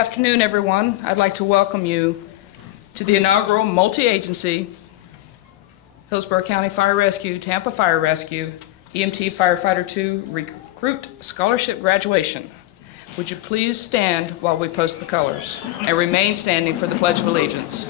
afternoon, everyone. I'd like to welcome you to the inaugural multi-agency Hillsborough County Fire Rescue, Tampa Fire Rescue, EMT Firefighter 2 Recruit Scholarship Graduation. Would you please stand while we post the colors and remain standing for the Pledge of Allegiance.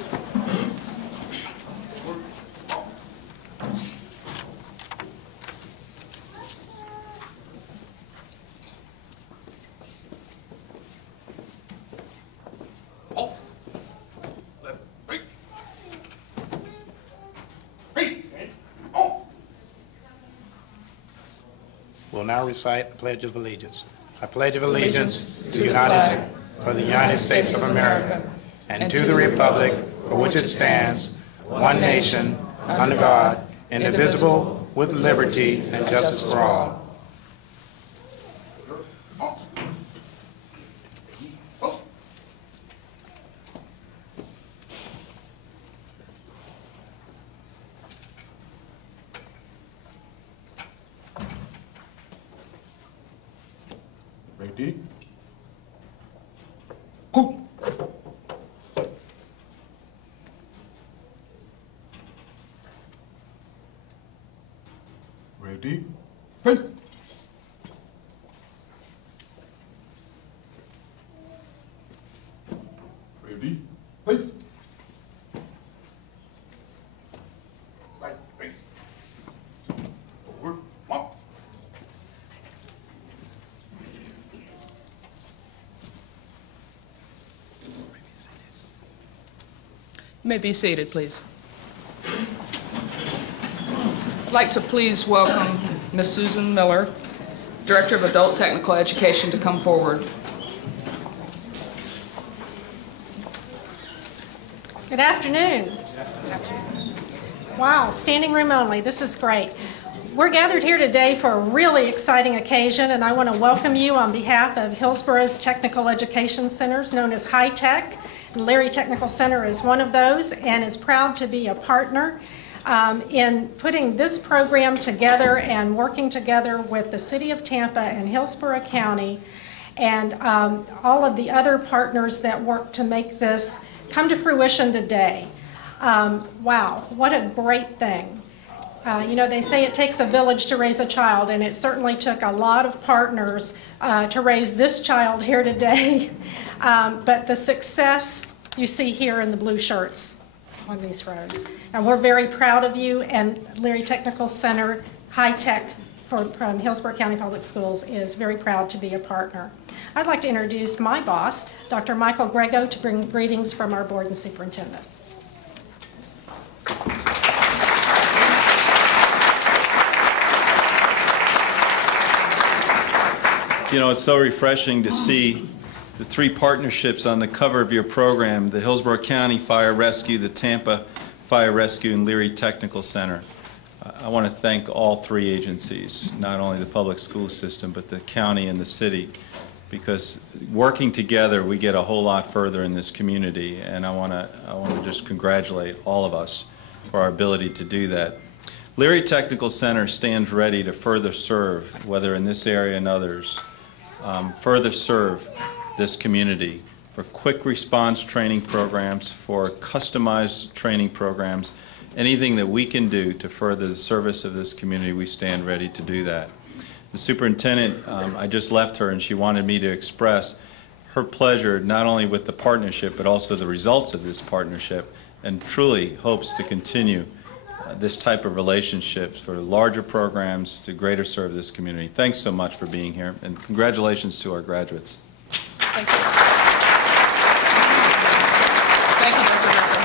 Will now recite the Pledge of Allegiance. I pledge of allegiance to the United States of America and to the republic for which it stands, one nation, under God, indivisible, with liberty and justice for all. Ready? Go! Ready? Face! Ready? Face! Right, face. Forward, up. You may be seated, please. I'd like to please welcome Ms. Susan Miller, Director of Adult Technical Education, to come forward. Good afternoon. Wow, standing room only. This is great. We're gathered here today for a really exciting occasion, and I want to welcome you on behalf of Hillsborough's Technical Education Centers, known as High Tech. And Leary Technical Center is one of those and is proud to be a partner in putting this program together and working together with the City of Tampa and Hillsborough County and all of the other partners that work to make this come to fruition today. Wow, what a great thing. You know, they say it takes a village to raise a child, and it certainly took a lot of partners to raise this child here today. But the success you see here in the blue shirts on these rows. And we're very proud of you, and Leary Technical Center, High Tech from Hillsborough County Public Schools is very proud to be a partner. I'd like to introduce my boss, Dr. Michael Grego, to bring greetings from our board and superintendent. You know, it's so refreshing to see the three partnerships on the cover of your program, the Hillsborough County Fire Rescue, the Tampa Fire Rescue, and Leary Technical Center. I want to thank all three agencies, not only the public school system, but the county and the city, because working together we get a whole lot further in this community, and I want to just congratulate all of us for our ability to do that. Leary Technical Center stands ready to further serve, whether in this area and others, further serve this community for quick response training programs, for customized training programs, anything that we can do to further the service of this community, we stand ready to do that. The superintendent, I just left her, and she wanted me to express her pleasure not only with the partnership but also the results of this partnership, and truly hopes to continue this type of relationships for larger programs to greater serve this community. Thanks so much for being here, and congratulations to our graduates. Thank you. Thank you, Dr. Becker.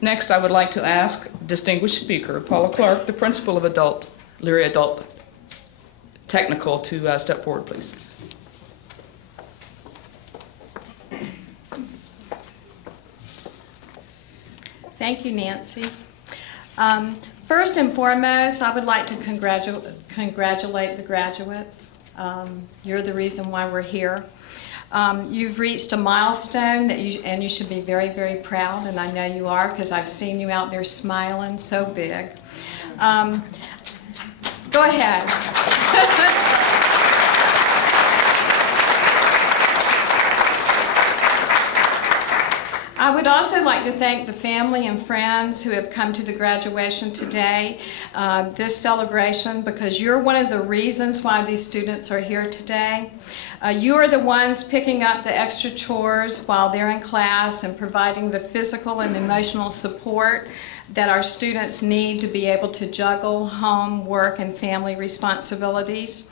Next, I would like to ask distinguished speaker Paula Clark, the principal of Leary Adult Technical, to step forward, please. Thank you, Nancy. First and foremost, I would like to congratulate the graduates. You're the reason why we're here. You've reached a milestone that and you should be very, very proud, and I know you are because I've seen you out there smiling so big. Go ahead. I would also like to thank the family and friends who have come to the graduation today, this celebration, because you're one of the reasons why these students are here today. You are the ones picking up the extra chores while they're in class and providing the physical and emotional support that our students need to be able to juggle home, work, and family responsibilities.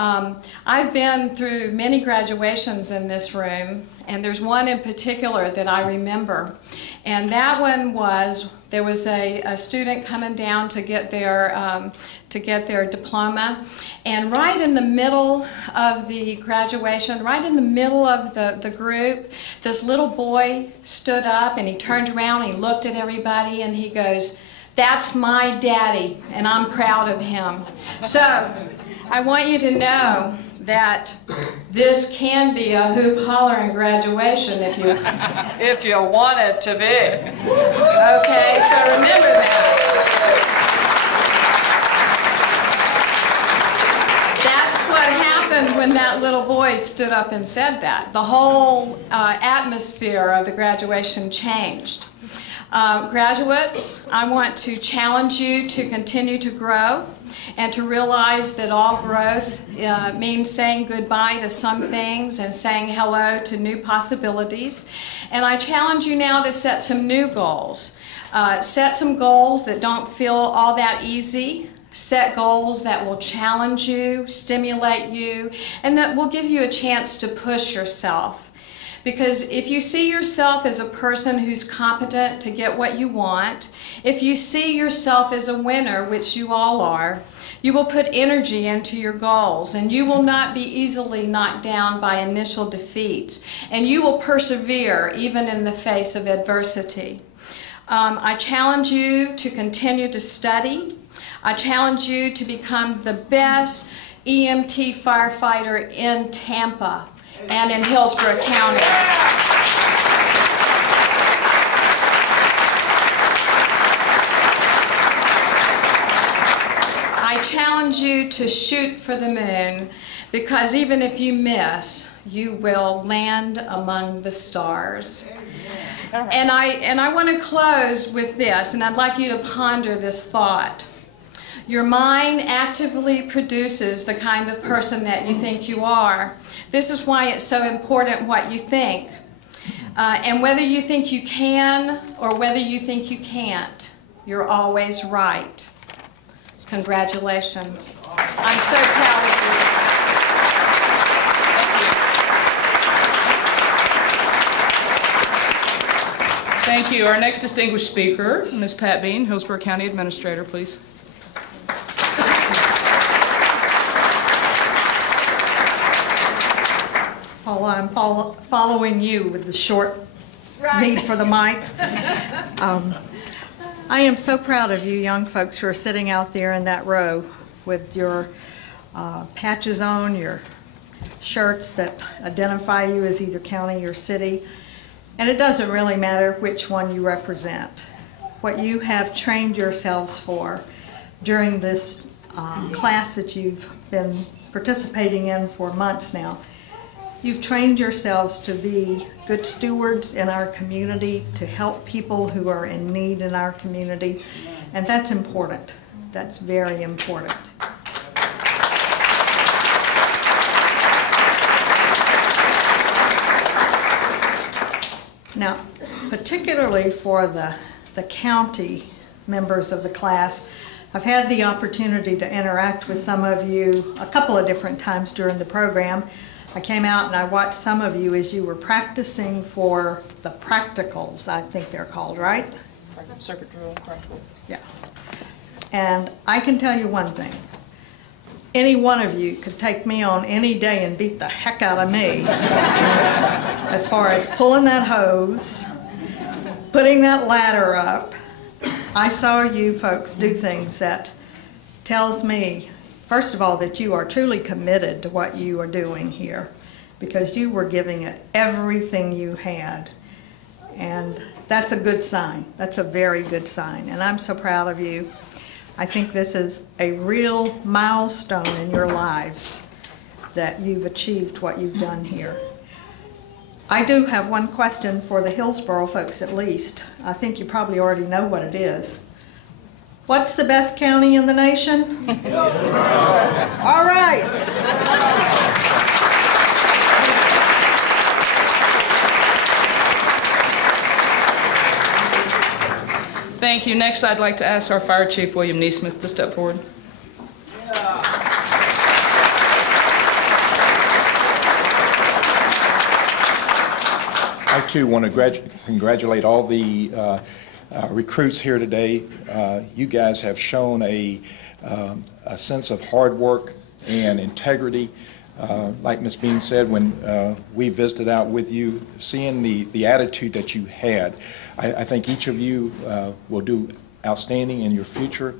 I've been through many graduations in this room, and there's one in particular that I remember. And that one was, there was a student coming down to get their diploma, and right in the middle of the graduation, right in the middle of the group, this little boy stood up and he turned around and he looked at everybody and he goes, "That's my daddy, and I'm proud of him." So I want you to know that this can be a hoop hollering graduation if you want it to be. Okay, so remember that. That's what happened when that little boy stood up and said that. The whole atmosphere of the graduation changed. Graduates, I want to challenge you to continue to grow and to realize that all growth means saying goodbye to some things and saying hello to new possibilities. And I challenge you now to set some new goals. Set some goals that don't feel all that easy. Set goals that will challenge you, stimulate you, and that will give you a chance to push yourself. Because if you see yourself as a person who's competent to get what you want, if you see yourself as a winner, which you all are, you will put energy into your goals, and you will not be easily knocked down by initial defeats, and you will persevere even in the face of adversity. I challenge you to continue to study. I challenge you to become the best EMT firefighter in Tampa and in Hillsborough County. I challenge you to shoot for the moon, because even if you miss, you will land among the stars. And I want to close with this, and I'd like you to ponder this thought. Your mind actively produces the kind of person that you think you are. This is why it's so important what you think. And whether you think you can or whether you think you can't, you're always right. Congratulations. I'm so proud of you. Thank you. Our next distinguished speaker, Ms. Pat Bean, Hillsborough County Administrator, please. Paula, I'm following you with the short need for the mic. I am so proud of you young folks who are sitting out there in that row with your patches on, your shirts that identify you as either county or city. And it doesn't really matter which one you represent. What you have trained yourselves for during this class that you've been participating in for months now, you've trained yourselves to be good stewards in our community, to help people who are in need in our community, and that's important. That's very important. Now, particularly for the county members of the class, I've had the opportunity to interact with some of you a couple of different times during the program. I came out and I watched some of you as you were practicing for the practicals, I think they're called, right? Circuit drill, practical. Yeah. And I can tell you one thing. Any one of you could take me on any day and beat the heck out of me as far as pulling that hose, putting that ladder up. I saw you folks do things that tells me, first of all, that you are truly committed to what you are doing here, because you were giving it everything you had. And that's a good sign. That's a very good sign. And I'm so proud of you. I think this is a real milestone in your lives that you've achieved what you've done here. I do have one question for the Hillsborough folks at least. I think you probably already know what it is. What's the best county in the nation? All right. Thank you. Next, I'd like to ask our Fire Chief, William Nesmith, to step forward. I too want to congratulate all the recruits here today. You guys have shown a sense of hard work and integrity. Like Ms. Bean said, when we visited out with you, seeing the attitude that you had, I think each of you will do outstanding in your future.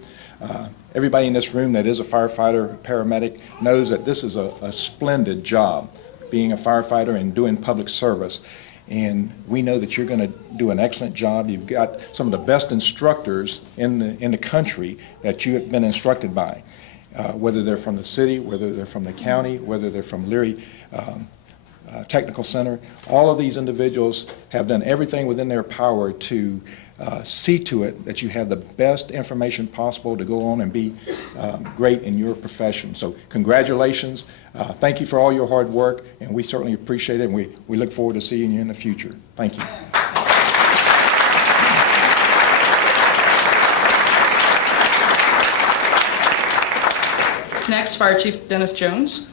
Everybody in this room that is a firefighter, paramedic, knows that this is a splendid job, being a firefighter and doing public service. And we know that you're going to do an excellent job. You've got some of the best instructors in the country that you have been instructed by, whether they're from the city, whether they're from the county, whether they're from Leary Technical Center. All of these individuals have done everything within their power to see to it that you have the best information possible to go on and be great in your profession. So congratulations. Thank you for all your hard work, and we certainly appreciate it, and we look forward to seeing you in the future. Thank you. Next, Fire Chief Dennis Jones.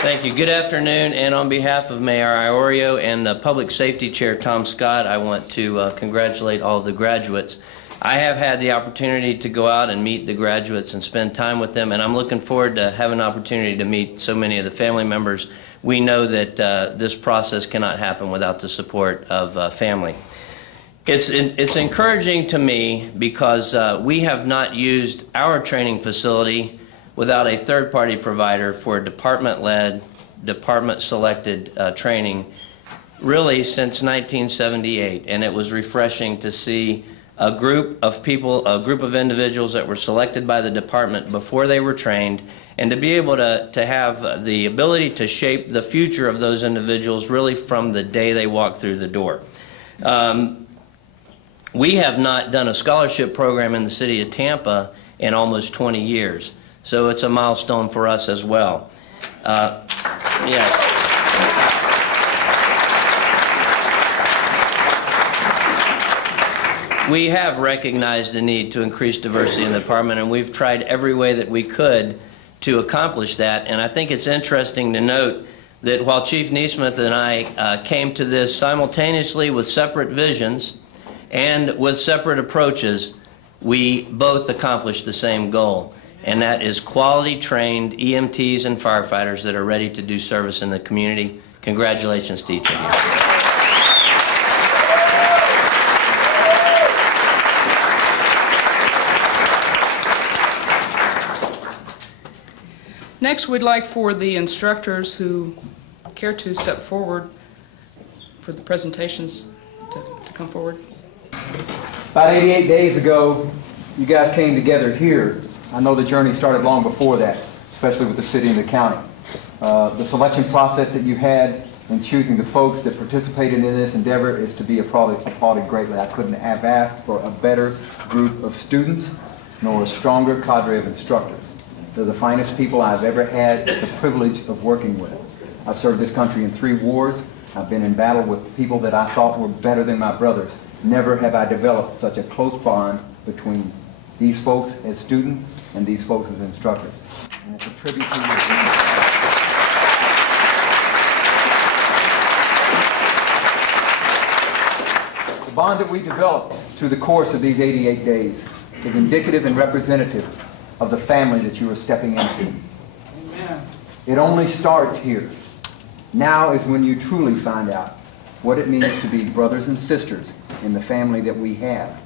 Thank you. Good afternoon, and on behalf of Mayor Iorio and the Public Safety Chair, Tom Scott, I want to congratulate all of the graduates. I have had the opportunity to go out and meet the graduates and spend time with them, and I'm looking forward to having an opportunity to meet so many of the family members. We know that this process cannot happen without the support of family. It's encouraging to me because we have not used our training facility without a third-party provider for department-led, department-selected training really since 1978, and it was refreshing to see a group of people, a group of individuals that were selected by the department before they were trained, and to be able to have the ability to shape the future of those individuals really from the day they walk through the door. We have not done a scholarship program in the city of Tampa in almost 20 years, so it's a milestone for us as well. Yes. We have recognized the need to increase diversity in the department, and we've tried every way that we could to accomplish that. And I think it's interesting to note that while Chief Nesmith and I came to this simultaneously with separate visions and with separate approaches, we both accomplished the same goal, and that is quality trained EMTs and firefighters that are ready to do service in the community. Congratulations to each of you. Next, we'd like for the instructors who care to step forward for the presentations to come forward. About 88 days ago, you guys came together here. I know the journey started long before that, especially with the city and the county. The selection process that you had in choosing the folks that participated in this endeavor is to be applauded greatly. I couldn't have asked for a better group of students, nor a stronger cadre of instructors. They're the finest people I've ever had the privilege of working with. I've served this country in 3 wars. I've been in battle with people that I thought were better than my brothers. Never have I developed such a close bond between these folks as students and these folks as instructors. And it's a tribute to you. The bond that we developed through the course of these 88 days is indicative and representative of the family that you are stepping into. Amen. It only starts here. Now is when you truly find out what it means to be brothers and sisters in the family that we have.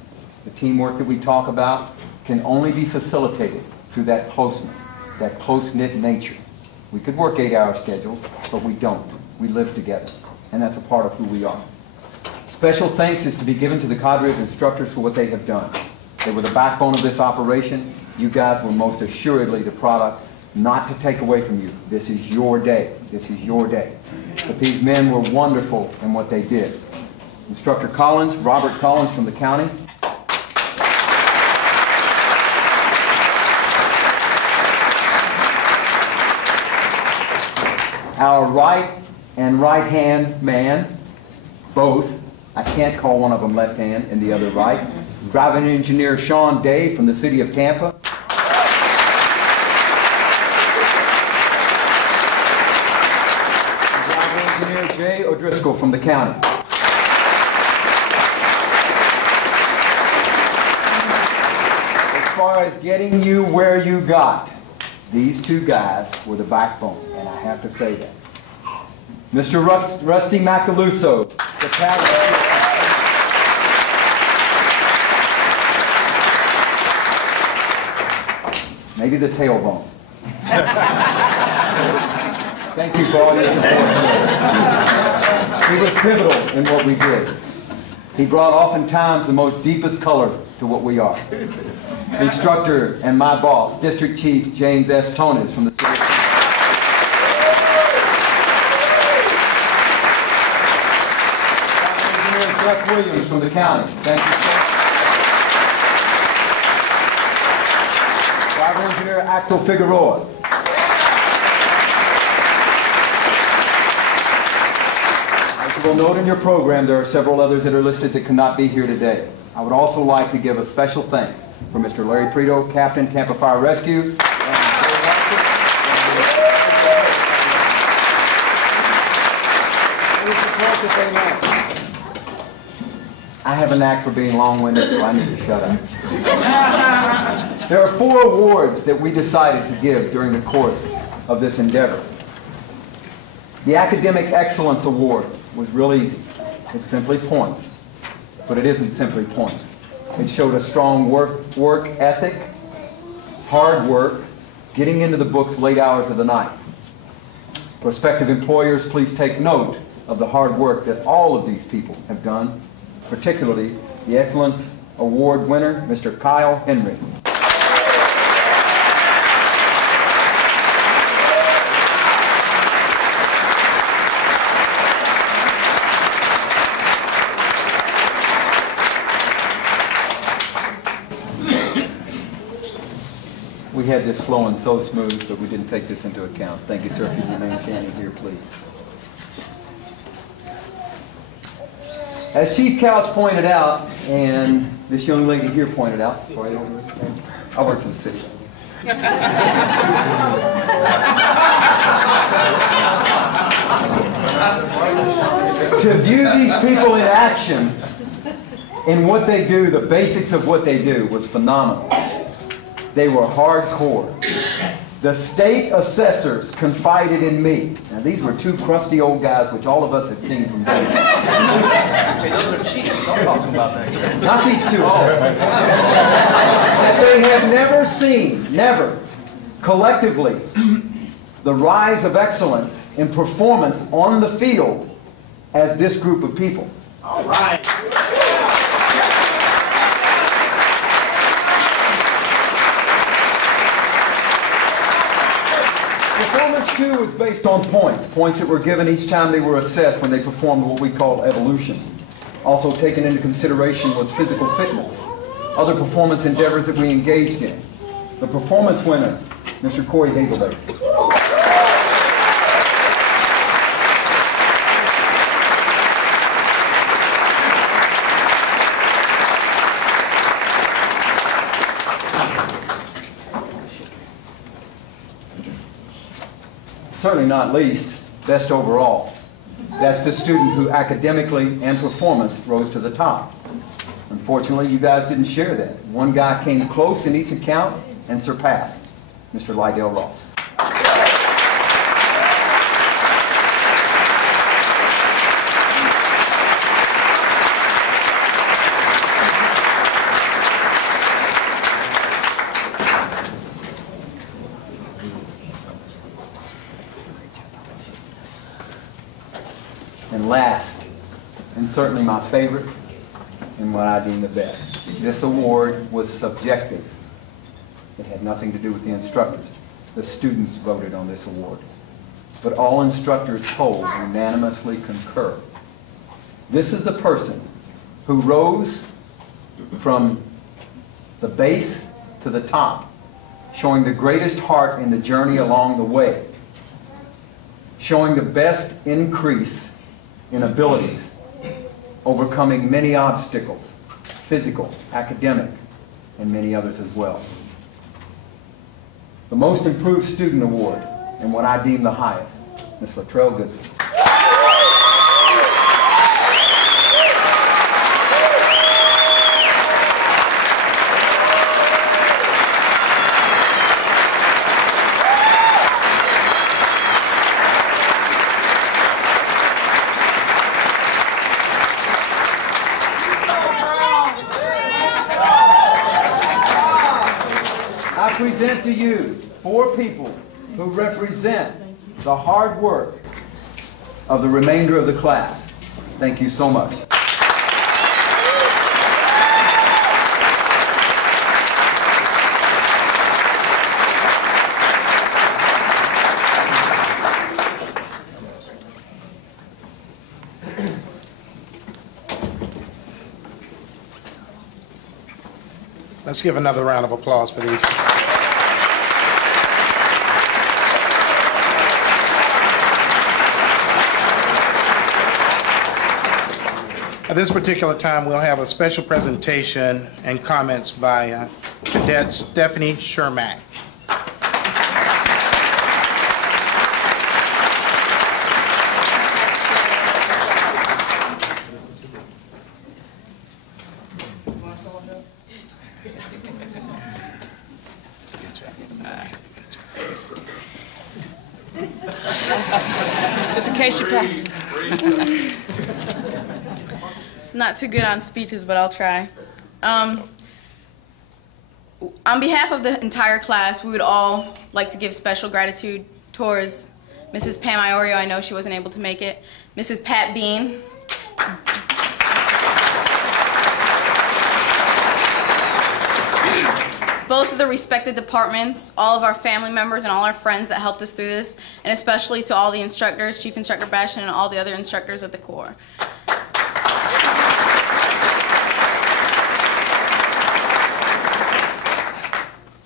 The teamwork that we talk about can only be facilitated through that closeness, that close-knit nature. We could work 8-hour schedules, but we don't. We live together, and that's a part of who we are. Special thanks is to be given to the cadre of instructors for what they have done. They were the backbone of this operation. You guys were most assuredly the product not to take away from you. This is your day. This is your day. But these men were wonderful in what they did. Instructor Collins, Robert Collins from the county. Our right and right-hand man, both. I can't call one of them left hand and the other right. Driving engineer Sean Day from the city of Tampa. Driving engineer Jay O'Driscoll from the county. As far as getting you where you got, these two guys were the backbone, and I have to say that. Mr. Rusty Macaluso, the talent. Maybe the tailbone. Thank you for all your support. He was pivotal in what we did. He brought oftentimes the most deepest color to what we are. Instructor and my boss, District Chief James S. Tonis from the city of Engineer Jeff Williams from the county. Thank you, sir. Driver Engineer Axel Figueroa. As you will note in your program, there are several others that are listed that cannot be here today. I would also like to give a special thanks for Mr. Larry Prito, Captain, Tampa Fire Rescue. I have a knack for being long-winded, so I need to shut up. There are 4 awards that we decided to give during the course of this endeavor. The Academic Excellence Award was real easy. It's simply points. But it isn't simply points. It showed a strong work ethic, hard work, getting into the books late hours of the night. Prospective employers, please take note of the hard work that all of these people have done, particularly the Excellence Award winner, Mr. Kyle Henry. We had this flowing so smooth, but we didn't take this into account. Thank you, sir. If you remain standing here, please. As Chief Couch pointed out, and this young lady here pointed out, I work for the city. To view these people in action in what they do, the basics of what they do, was phenomenal. They were hardcore. The state assessors confided in me. Now, these were 2 crusty old guys, which all of us have seen from day. Hey, those are chiefs. Don't talk about that. Not these 2. That they have never seen, never, collectively, the rise of excellence in performance on the field as this group of people. All right. Performance 2 is based on points that were given each time they were assessed when they performed what we call evolution. Also taken into consideration was physical fitness, other performance endeavors that we engaged in. The performance winner, Mr. Corey Hazelbeck. Certainly not least, best overall. That's the student who academically and performance rose to the top. Unfortunately, you guys didn't share that. One guy came close in each account and surpassed, Mr. Lydell Ross. And last, and certainly my favorite, and what I deem the best, this award was subjective. It had nothing to do with the instructors. the students voted on this award, but all instructors polled unanimously concur. This is the person who rose from the base to the top, showing the greatest heart in the journey along the way, showing the best increase in abilities, overcoming many obstacles, physical, academic, and many others as well. The Most Improved Student Award, and what I deem the highest, Ms. Latrell Goodson. I present to you 4 people who represent the hard work of the remainder of the class. Thank you so much. Let's give another round of applause for these. At this particular time, we'll have a special presentation and comments by Cadet Stephanie Shermack. Just in case you pass. Not too good on speeches, but I'll try. On behalf of the entire class, we would all like to give special gratitude towards Mrs. Pam Iorio. I know she wasn't able to make it. Mrs. Pat Bean. Both of the respected departments, all of our family members, and all our friends that helped us through this, and especially to all the instructors, Chief Instructor Basham, and all the other instructors of the Corps.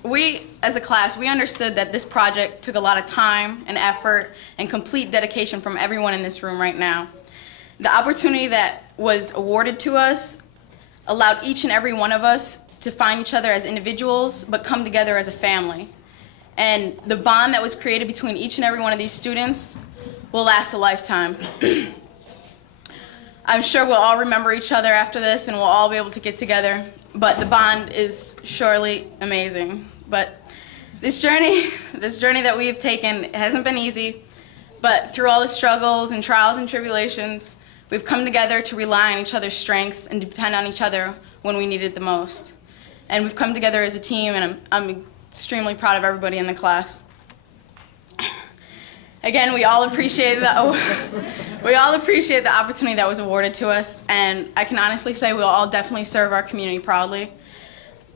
We, as a class, we understood that this project took a lot of time and effort and complete dedication from everyone in this room right now. The opportunity that was awarded to us allowed each and every one of us to find each other as individuals, but come together as a family. And the bond that was created between each and every one of these students will last a lifetime. I'm sure we'll all remember each other after this and we'll all be able to get together, but the bond is surely amazing. But this journey that we have taken, it hasn't been easy, but through all the struggles and trials and tribulations, we've come together to rely on each other's strengths and depend on each other when we need it the most. And we've come together as a team, and I'm extremely proud of everybody in the class. Again, we all appreciate the opportunity that was awarded to us, and I can honestly say we'll all definitely serve our community proudly.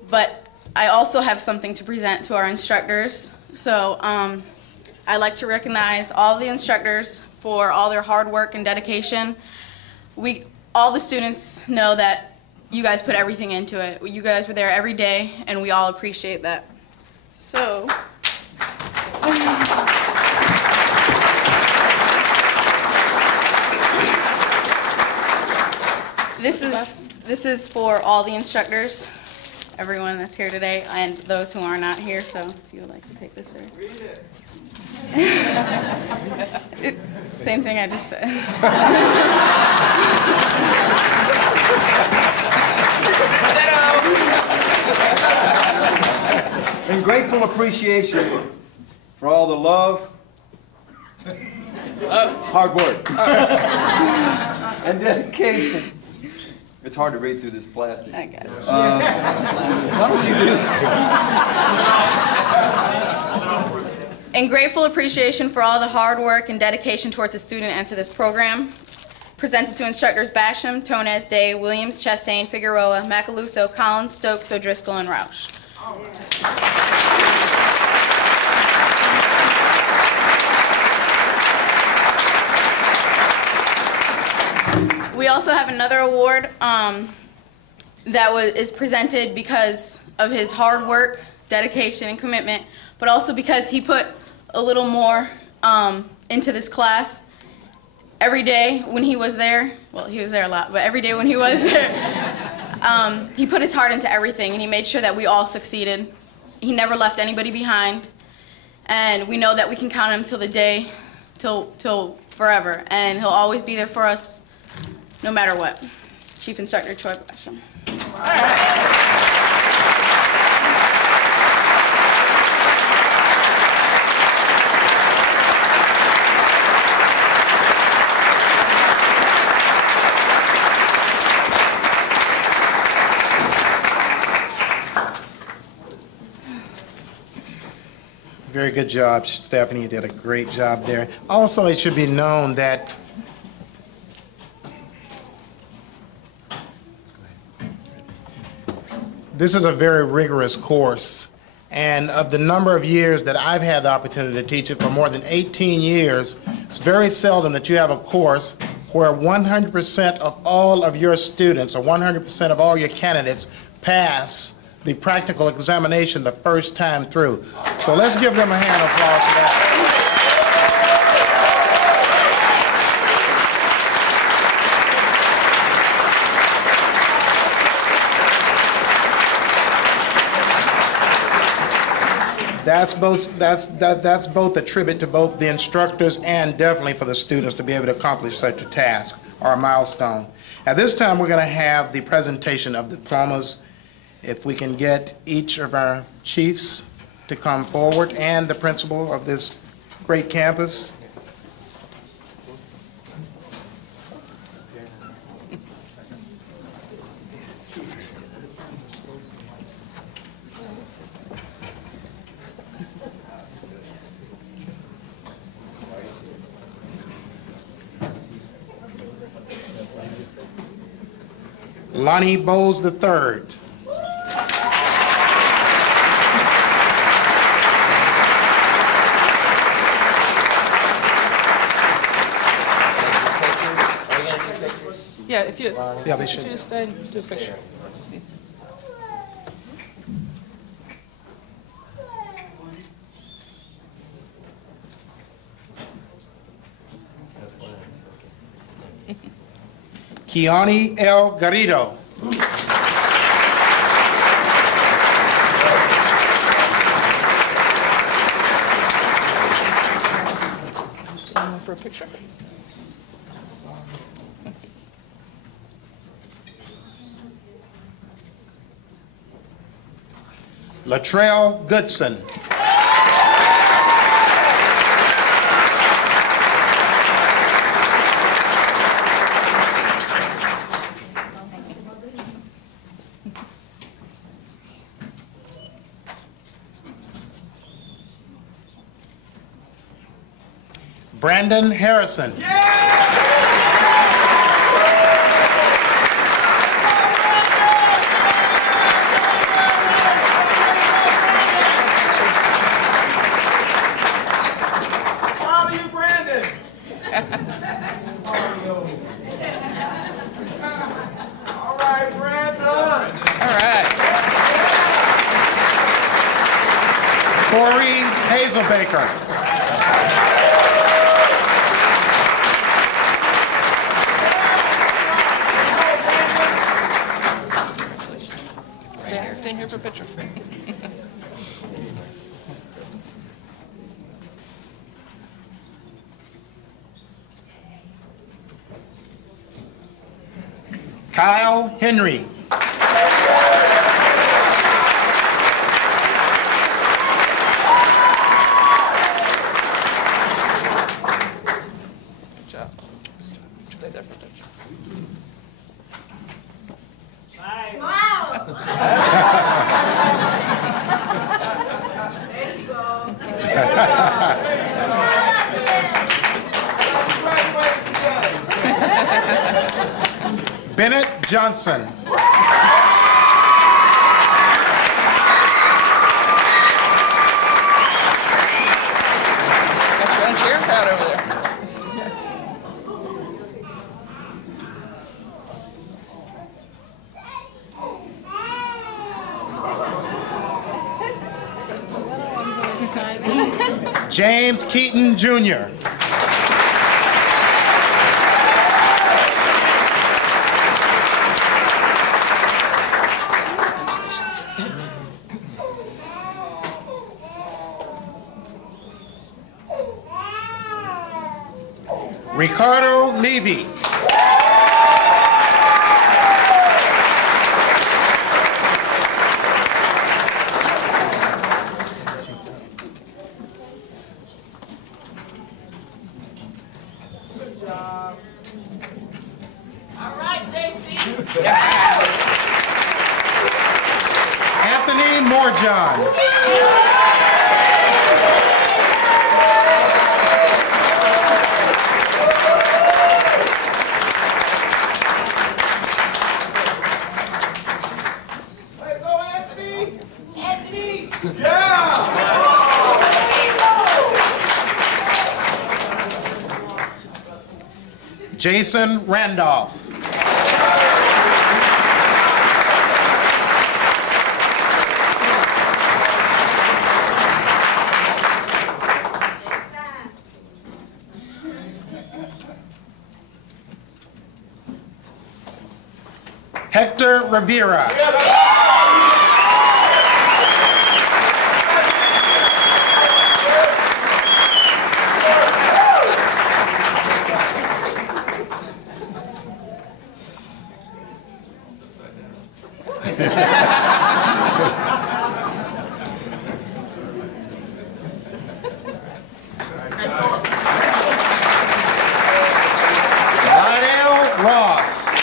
But I also have something to present to our instructors. So I'd like to recognize all the instructors for all their hard work and dedication. All the students know that you guys put everything into it. You guys were there every day, and we all appreciate that. So, this is for all the instructors, everyone that's here today, and those who are not here. So, if you would like to take this, sir. Read it. Same thing I just said. In grateful appreciation for all the love, hard work, and dedication. It's hard to read through this plastic. I got it. Why don't you do that? In grateful appreciation for all the hard work and dedication towards the student and to this program, presented to instructors Basham, Tonez, Day, Williams, Chastain, Figueroa, Macaluso, Collins, Stokes, O'Driscoll, and Roush. We also have another award is presented because of his hard work, dedication, and commitment, but also because he put a little more into this class. Every day when he was there, well, he was there a lot, but every day when he was there, he put his heart into everything, and he made sure that we all succeeded. He never left anybody behind, and we know that we can count on him till forever, and he'll always be there for us, no matter what. Chief Instructor Troy Basham. All right. Very good job, Stephanie. You did a great job there. Also, it should be known that this is a very rigorous course, and of the number of years that I've had the opportunity to teach it, for more than 18 years, it's very seldom that you have a course where 100% of all of your students or 100% of all your candidates pass the practical examination the first time through. So let's give them a hand of applause for that. That's both a tribute to both the instructors and definitely for the students to be able to accomplish such a task or a milestone. At this time, we're going to have the presentation of diplomas. If we can get each of our chiefs to come forward and the principal of this great campus. Lonnie Bowles III. Yeah, if you, yeah, they should just stay and do a picture. Kiani L. Garrido. Stand for a picture. Latrell Goodson. Brandon Harrison. Corey Hazelbaker. Stand here for a picture. Kyle Henry. Good job. Stay there for a picture. There you go. Bennett Johnson. Got your own cheer crowd over there. James Keaton, Jr. Ricardo Levy. Anthony Morejohn. Jason Randolph. Hector Rivera. Lydell Ross.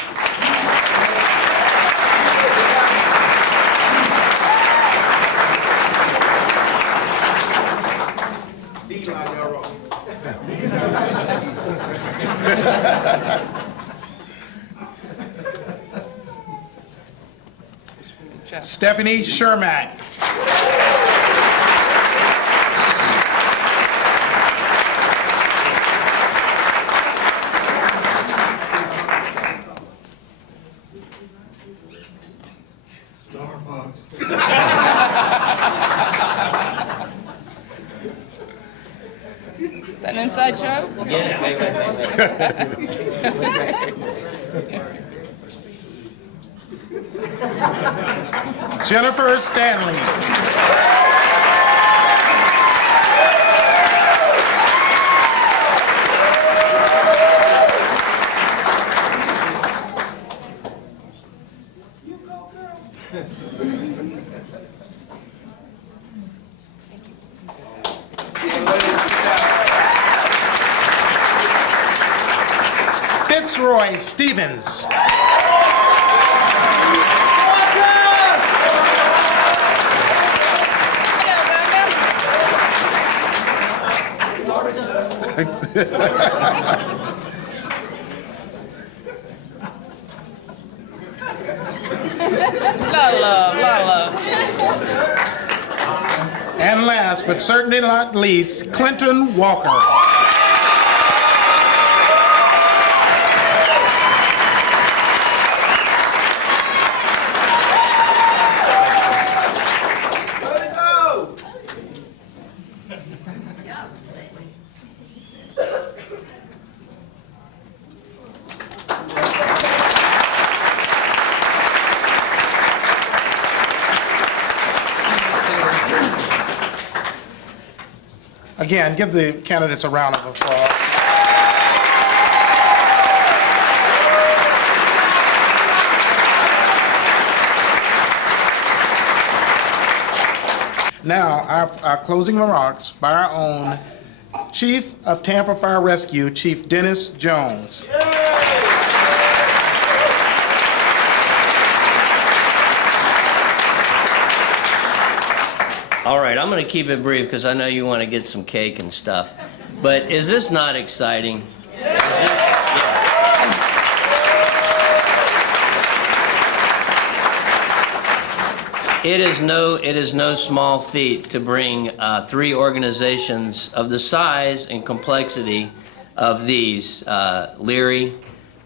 Stephanie Shermack. Is that an inside joke? Yeah, Jennifer Stanley. Fitzroy Stevens. Lot of love, lot of love. And last but certainly not least, Clinton Walker. Again, give the candidates a round of applause. Now, our closing remarks by our own Chief of Tampa Fire Rescue, Chief Dennis Jones. All right, I'm going to keep it brief because I know you want to get some cake and stuff. But is this not exciting? It is no small feat to bring three organizations of the size and complexity of these, Leary,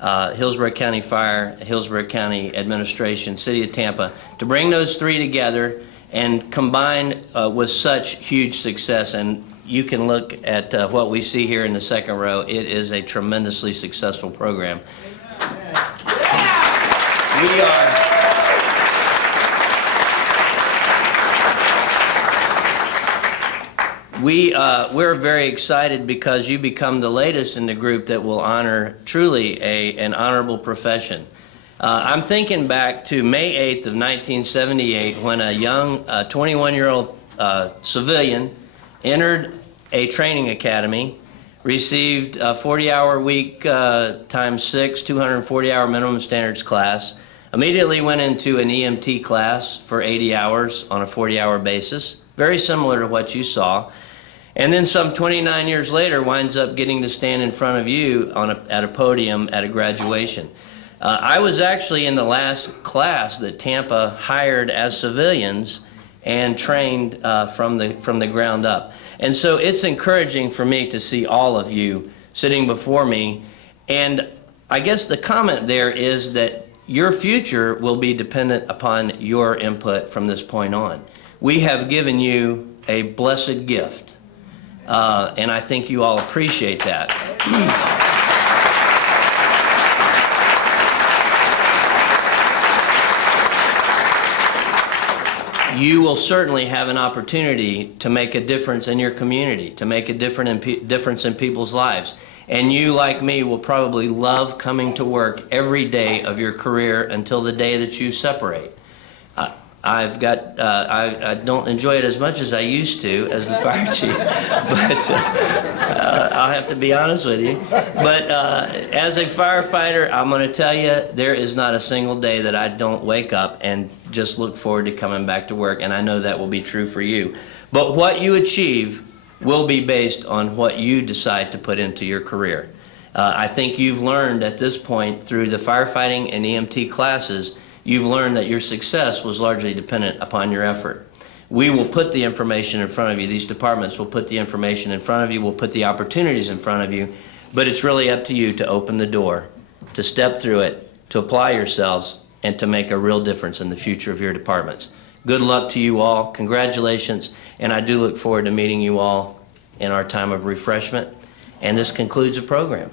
Hillsborough County Fire, Hillsborough County Administration, City of Tampa, to bring those three together and combined with such huge success. And you can look at what we see here in the second row. It is a tremendously successful program. We're very excited because you become the latest in the group that will honor truly an honorable profession. I'm thinking back to May 8th of 1978 when a young 21-year-old civilian entered a training academy, received a 40-hour week times 6, 240-hour minimum standards class, immediately went into an EMT class for 80 hours on a 40-hour basis, very similar to what you saw, and then some 29 years later winds up getting to stand in front of you at a podium at a graduation. I was actually in the last class that Tampa hired as civilians and trained from the ground up. And so it's encouraging for me to see all of you sitting before me. And I guess the comment there is that your future will be dependent upon your input from this point on. We have given you a blessed gift, and I think you all appreciate that. You will certainly have an opportunity to make a difference in your community, to make a difference in people's lives. And you, like me, will probably love coming to work every day of your career until the day that you separate. I don't enjoy it as much as I used to as the fire chief, but I'll have to be honest with you. But as a firefighter, I'm going to tell you, there is not a single day that I don't wake up and just look forward to coming back to work, and I know that will be true for you. But what you achieve will be based on what you decide to put into your career. I think you've learned at this point through the firefighting and EMT classes, you've learned that your success was largely dependent upon your effort. We will put the information in front of you. These departments will put the information in front of you. We'll put the opportunities in front of you. But it's really up to you to open the door, to step through it, to apply yourselves, and to make a real difference in the future of your departments. Good luck to you all. Congratulations. And I do look forward to meeting you all in our time of refreshment. And this concludes the program.